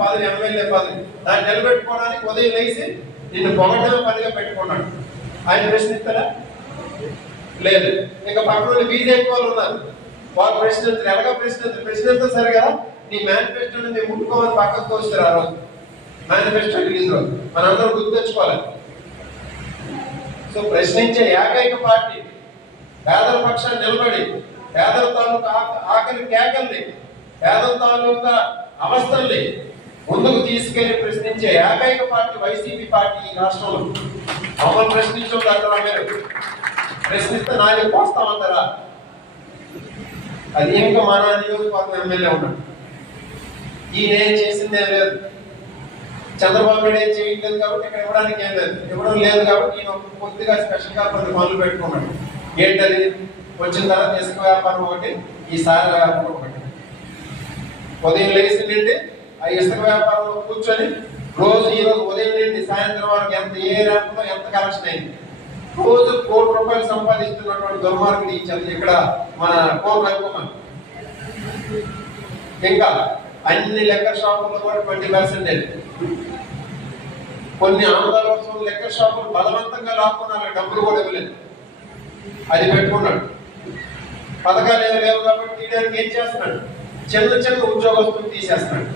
పదవి ఎమ్మెల్యే పదవి దాన్ని నిలబెట్టుకోవడానికి ఉదయం లేచి నిన్ను పొగడమే పనిగా పెట్టుకున్నాడు. ఆయన ప్రశ్నిస్తారా లేదు. ఇంకా పక్కన బీజేపీ వాళ్ళు ఉన్నారు. వాళ్ళు ప్రశ్నించారు ఎలాగో ప్రశ్నించారు ప్రశ్నిస్తే సరే కదా నీ మేనిఫెస్టోని మేము ముట్టుకోమని పక్కకు తోస్తారు ఆ రోజు. మేనిఫెస్టో రిలీజ్ రోజు. మనందరం గుర్తు తెచ్చుకోవాలి. సో ప్రశ్నించే ఏకైక పార్టీ పేదల పక్షాన్ని నిలబడి పేదల తాలూకా ఆక- ఆకలి కేకల్ని పేదల తాలూకా అవస్థల్ని ముందుకు తీసుకెళ్ళి ప్రశ్నించే ఏకైక పార్టీ వైసీపీ పార్టీ ఈ రాష్ట్రంలో. మమ్మల్ని ప్రశ్నించడం మీరు? ప్రశ్నిస్తే నాలుగు పోస్తామంటారా అది ఇంకా మన నియోజకవర్గం ఎమ్మెల్యే ఉన్నాడు. ఈయన ఏం చేసిందే లేదు. చంద్రబాబు నాయుడు ఏం చేయట్లేదు కాబట్టి ఇక్కడ ఇవ్వడానికి ఏం లేదు. ఇవ్వడం లేదు కాబట్టి ఈయన కొద్దిగా స్పెషల్గా కొన్ని పనులు పెట్టుకున్నాడు. ఏంటది? వచ్చిన తర్వాత ఇసుక వ్యాపారం ఒకటి ఈ సార వ్యాపారం ఒకటి. ఉదయం లేచిందంటే ఆ ఇసుక వ్యాపారంలో కూర్చొని రోజు ఈ రోజు ఉదయం నుండి సాయంత్రం వరకు ఎంత ఏ ర్యాంపులో ఎంత కలెక్షన్ అయింది. రోజు కోటి రూపాయలు సంపాదిస్తున్నటువంటి దుర్మార్గుడు ఇచ్చారు ఇక్కడ మన కోటి రఘుకుమార్ ఇంకా అన్ని లెక్క షాపుల్లో కూడా ట్వంటీ పర్సెంటేజ్. కొన్ని ఆంధ్ర కోసం లెక్క షాపులు బలవంతంగా లాక్కున్నారు డబ్బులు కూడా ఇవ్వలేదు. అది పెట్టుకున్నాడు. పథకాలు ఏమి లేవు కాబట్టి తీయడానికి ఏం చేస్తున్నాడు? చిన్న చిన్న ఉద్యోగస్తులు తీసేస్తున్నాడు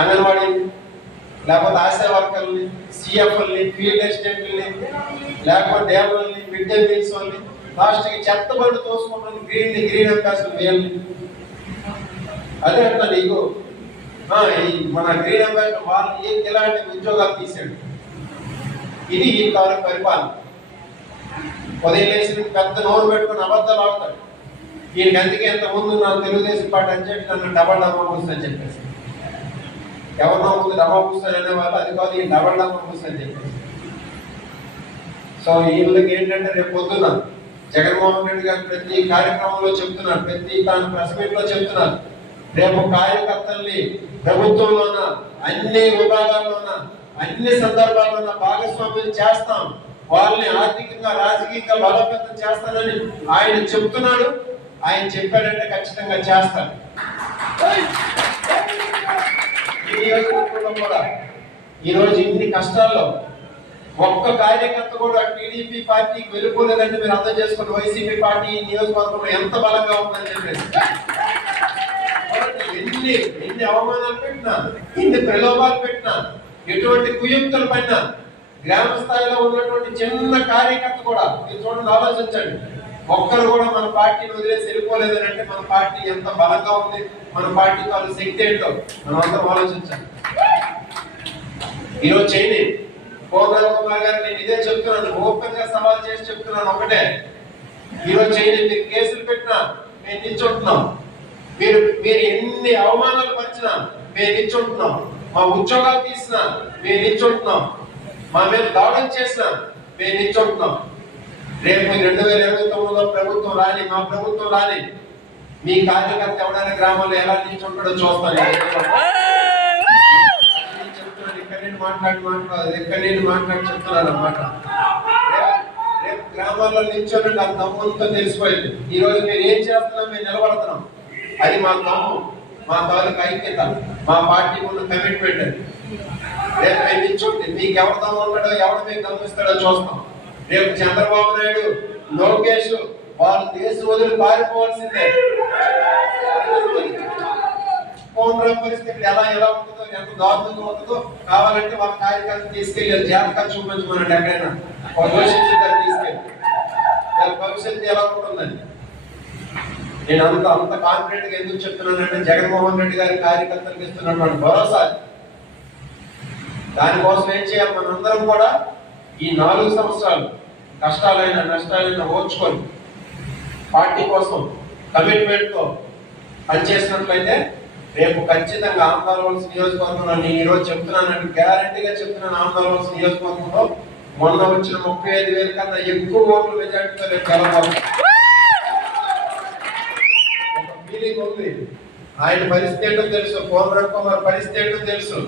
అంగన్వాడీ లేకపోతే ఆశా వర్కర్ని సిఎఫ్ఎల్ని ఫీల్డ్ అసిస్టెంట్ని లేకపోతే డేబుల్ని మిడ్ డే మీల్స్ వాళ్ళని లాస్ట్కి చెత్త బండి తోసుకుంటుంది గ్రీన్ గ్రీన్ అంబాసిడర్ వేయాలి అదే అంట నీకు. ఈ మన గ్రీన్ అంబాసిడర్ వాళ్ళు ఏ ఇలాంటి ఉద్యోగాలు తీసాడు ఇది ఈ కాలం పరిపాలన. ఉదయం లేచి పెద్ద నోరు పెట్టుకుని అబద్ధాలు ఆడతాడు. ఈయనకి అందుకే ఇంత ముందు నాకు తెలుగుదేశం పార్టీ అని చెప్పి నన్ను డబల్ డబ్బా పూస్తా అని చెప్పేసి. ఎవరినో ముందు డబ్బా పూస్తాను అనే వాళ్ళు అది కాదు ఈ డబల్ డబ్బా పూస్తా అని చెప్పేసి. సో వీళ్ళకి ఏంటంటే రేపు పొద్దున జగన్మోహన్ రెడ్డి గారు ప్రతి కార్యక్రమంలో చెప్తున్నారు ప్రతి తాను ప్రెస్ మీట్లో చెప్తున్నారు. రేపు కార్యకర్తల్ని ప్రభుత్వంలోన అన్ని విభాగాల్లోన అన్ని సందర్భాల్లోన భాగస్వామ్యం చేస్తాం. వాళ్ళని ఆర్థికంగా రాజకీయంగా బలోపేతం చేస్తానని ఆయన చెప్తున్నాడు. ఆయన చెప్పాడంటే ఖచ్చితంగా చేస్తాడు ఈ నియోజకవర్గంలో కూడా ఈ రోజు ఇన్ని కష్టాల్లో ఒక్క కార్యకర్త కూడా టీడీపీ పార్టీకి వెళ్ళిపోలేదంటే మీరు అర్థం చేసుకోండి వైసీపీ పార్టీ ఈ నియోజకవర్గంలో ఎంత బలంగా ఉందని చెప్పేసి. ఎన్ని ఎన్ని అవమానాలు పెట్టినా ఎన్ని ప్రలోభాలు పెట్టినా ఎటువంటి కుయుక్తులు పడినా గ్రామ స్థాయిలో ఉన్నటువంటి చిన్న కార్యకర్త కూడా మీరు చూడండి ఆలోచించండి. ఒక్కరు కూడా మన పార్టీని వదిలేసి వెళ్ళిపోలేదని అంటే మన పార్టీ ఎంత బలంగా ఉంది మన పార్టీ వాళ్ళ శక్తి ఏంటో మనం అందరం ఆలోచించాలి. ఈరోజు చేయని కోమరావు కుమార్ గారు నేను ఇదే చెప్తున్నాను ఓపెన్గా సవాల్ చేసి చెప్తున్నాను ఒకటే. ఈరోజు చేయని మీరు కేసులు పెట్టినా మేము నిల్చుంటున్నాం. మీరు మీరు ఎన్ని అవమానాలు పరిచినా మేము నిల్చుంటున్నాం. మా ఉద్యోగాలు తీసినా మేము నిల్చుంటున్నాం. మా మీద దాడులు చేసినా మేము నిల్చుంటున్నాం. రేపు రెండు వేల ఇరవై తొమ్మిదిలో ప్రభుత్వం రాని మా ప్రభుత్వం రాని మీ కార్యకర్త ఎవరైనా గ్రామంలో ఎలా నిల్చుంటాడో చూస్తాను. ఇక్కడ నేను మాట్లాడి మాట్లాడు ఇక్కడ నేను మాట్లాడి చెప్తున్నాను అన్నమాట రేపు- రేపు గ్రామాల్లో దమ్ములతో తెలిసిపోయింది ఈ రోజు మీరు ఏం చేస్తున్నాం మేము నిలబడుతున్నాం అది మా దమ్ము మా తాలూకు ఐక్యత మా పార్టీ ఉన్న కమిట్మెంట్ అది రేపు మేము నిల్చుంటే మీకు ఎవరు దమ్ము ఉంటాడో ఎవరు మీకు చూస్తాం రేపు చంద్రబాబు నాయుడు లోకేష్ వాళ్ళు దేశం వదిలి పారిపోవాల్సిందే. కోనరావు పరిస్థితి ఎలా ఎలా ఉంటుందో ఎంత దారుణంగా ఉంటుందో కావాలంటే వాళ్ళ కార్యకర్తలు తీసుకెళ్ళి జాతకాలు చూపించమనండి ఎక్కడైనా. ఒక తీసుకెళ్ళి. వాళ్ళ భవిష్యత్తు ఎలా ఉంటుందండి? నేను అంత అంత కాన్ఫిడెంట్గా ఎందుకు చెప్తున్నానంటే జగన్మోహన్ రెడ్డి గారి కార్యకర్తలకు ఇస్తున్నటువంటి భరోసా. దానికోసం ఏం చేయాలి? మనందరం కూడా ఈ నాలుగు సంవత్సరాలు కష్టాలైన నష్టాలైన ఓర్చుకొని పార్టీ కోసం కమిట్మెంట్తో పనిచేసినట్లయితే రేపు ఖచ్చితంగా ఆంధ్రవలస నియోజకవర్గంలో నేను ఈ రోజు చెప్తున్నానండి గ్యారంటీగా చెప్తున్నాను ఆంధ్రవలస నియోజకవర్గంలో మొన్న వచ్చిన ముప్పై ఐదు వేల కన్నా ఎక్కువ ఓట్లు మెజార్టీతో రేపు గెలవాలి. ఫీలింగ్ ఉంది. ఆయన పరిస్థితి ఏంటో తెలుసు కోమరం కుమార్ పరిస్థితి ఏంటో తెలుసు.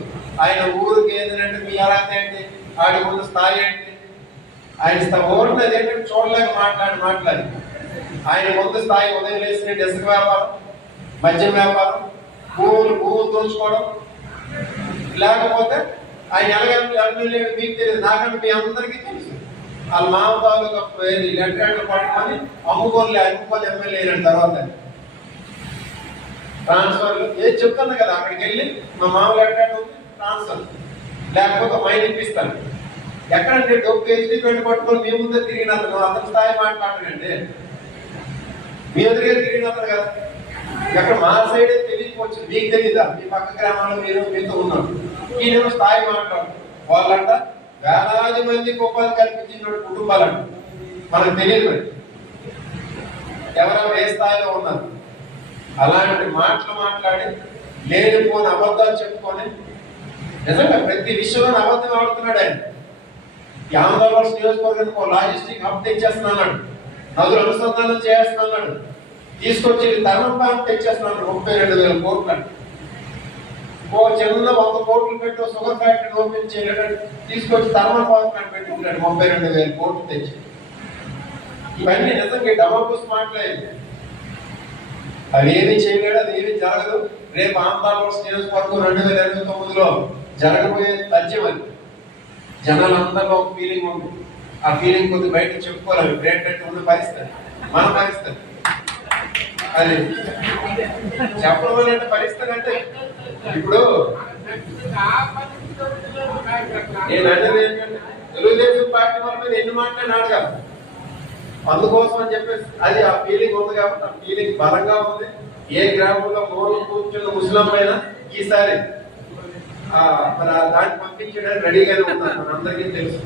ఆయన ఊరికి ఏంటంటే మీ అర్హత ఏంటి? ఆడి ఉన్న స్థాయి ఏంటి? ఆయన స్థా- ఊరినది చూడలేక మాట్లాడి మాట్లాడి. ఆయన ముందు స్థాయి ఉదయం లేచిన డెస్క్ వ్యాపారం మద్యం వ్యాపారం భూములు భూములు దోచుకోవడం లేకపోతే ఆయన ఎలాగ ఎమ్మెల్యే మీకు తెలియదు నాకంటే మీ అందరికీ తెలుసు. వాళ్ళ మామ తాలూకా ఏది లెటర్ పట్టుకొని అమ్ముకోలే అమ్ముకోని ఎమ్మెల్యే అయిన తర్వాత. ట్రాన్స్ఫర్ ఏది చెప్తాను కదా అక్కడికి వెళ్ళి మా మామ లెటర్ ఉంది ట్రాన్స్ఫర్ లేకపోతే మైన్ ఇప్పిస్తాను ఎక్కడంటే డబ్బు హెచ్డి పెట్టి పట్టుకొని మీ ముందే తిరిగినందుకు అతని స్థాయి మాట్లాడకండి మీ ఎదురుగా తిరిగినందుకు కదా. ఎక్కడ మా సైడ్ తెలియకపోవచ్చు. మీకు తెలీదా? మీ పక్క గ్రామాల్లో మీరు మీతో ఉన్నారు ఈయన స్థాయి మాట్లాడు. వాళ్ళంట వేలాది మంది ఉపాధి కల్పించిన కుటుంబాలంట. మనకు తెలియదు ఎవరెవరు ఏ స్థాయిలో ఉన్నారు? అలాంటి మాటలు మాట్లాడి లేనిపోని అబద్ధాలు చెప్పుకొని నిజంగా ప్రతి విషయంలో అబద్ధం ఆడుతున్నాడు ఆయన. ఈ ఆంధ్రప్రదేశ్ నియోజకవర్గానికి ఒక లాజిస్టిక్ హబ్ తెచ్చేస్తున్నాడు. నదులు అనుసంధానం చేస్తున్నాడు. తీసుకొచ్చి ధర్మం పాలన తెచ్చేస్తున్నాడు ముప్పై రెండు వేల కోట్లు. ఓ చిన్న వంద కోట్లు పెట్టి షుగర్ ఫ్యాక్టరీ ఓపెన్ చేయలేడు తీసుకొచ్చి ధర్మం పాలన పెట్టుకున్నాడు. ముప్పై రెండు వేల కోట్లు తెచ్చి. ఇవన్నీ నిజంగా డబ్బుస్ మాట్లాడేది అది ఏమీ చేయలేడు అది ఏమీ జరగదు. రేపు ఆంధ్రప్రదేశ్ నియోజకవర్గం రెండు వేల ఇరవై తొమ్మిదిలో జరగబోయే తథ్యం అది. జనాలందరిలో ఒక ఫీలింగ్ ఉంది. ఆ ఫీలింగ్ కొద్ది బయట చెప్పుకోవాలి. పెట్టి ఉన్న పరిస్థితి మన పరిస్థితి అది చెప్పడం వల్ల పరిస్థితి అంటే ఇప్పుడు నేను అనేది ఏంటంటే తెలుగుదేశం పార్టీ వాళ్ళ మీద ఎన్ని మాట్లాడినాడు కదా అందుకోసం అని చెప్పేసి అది ఆ ఫీలింగ్ ఉంది కాబట్టి ఆ ఫీలింగ్ బలంగా ఉంది. ఏ గ్రామంలో మూలం కూర్చున్న ముస్లిం పైన ఈసారి మరి దాన్ని పంపించడానికి రెడీగానే ఉన్నారు. మనందరికీ తెలుసు.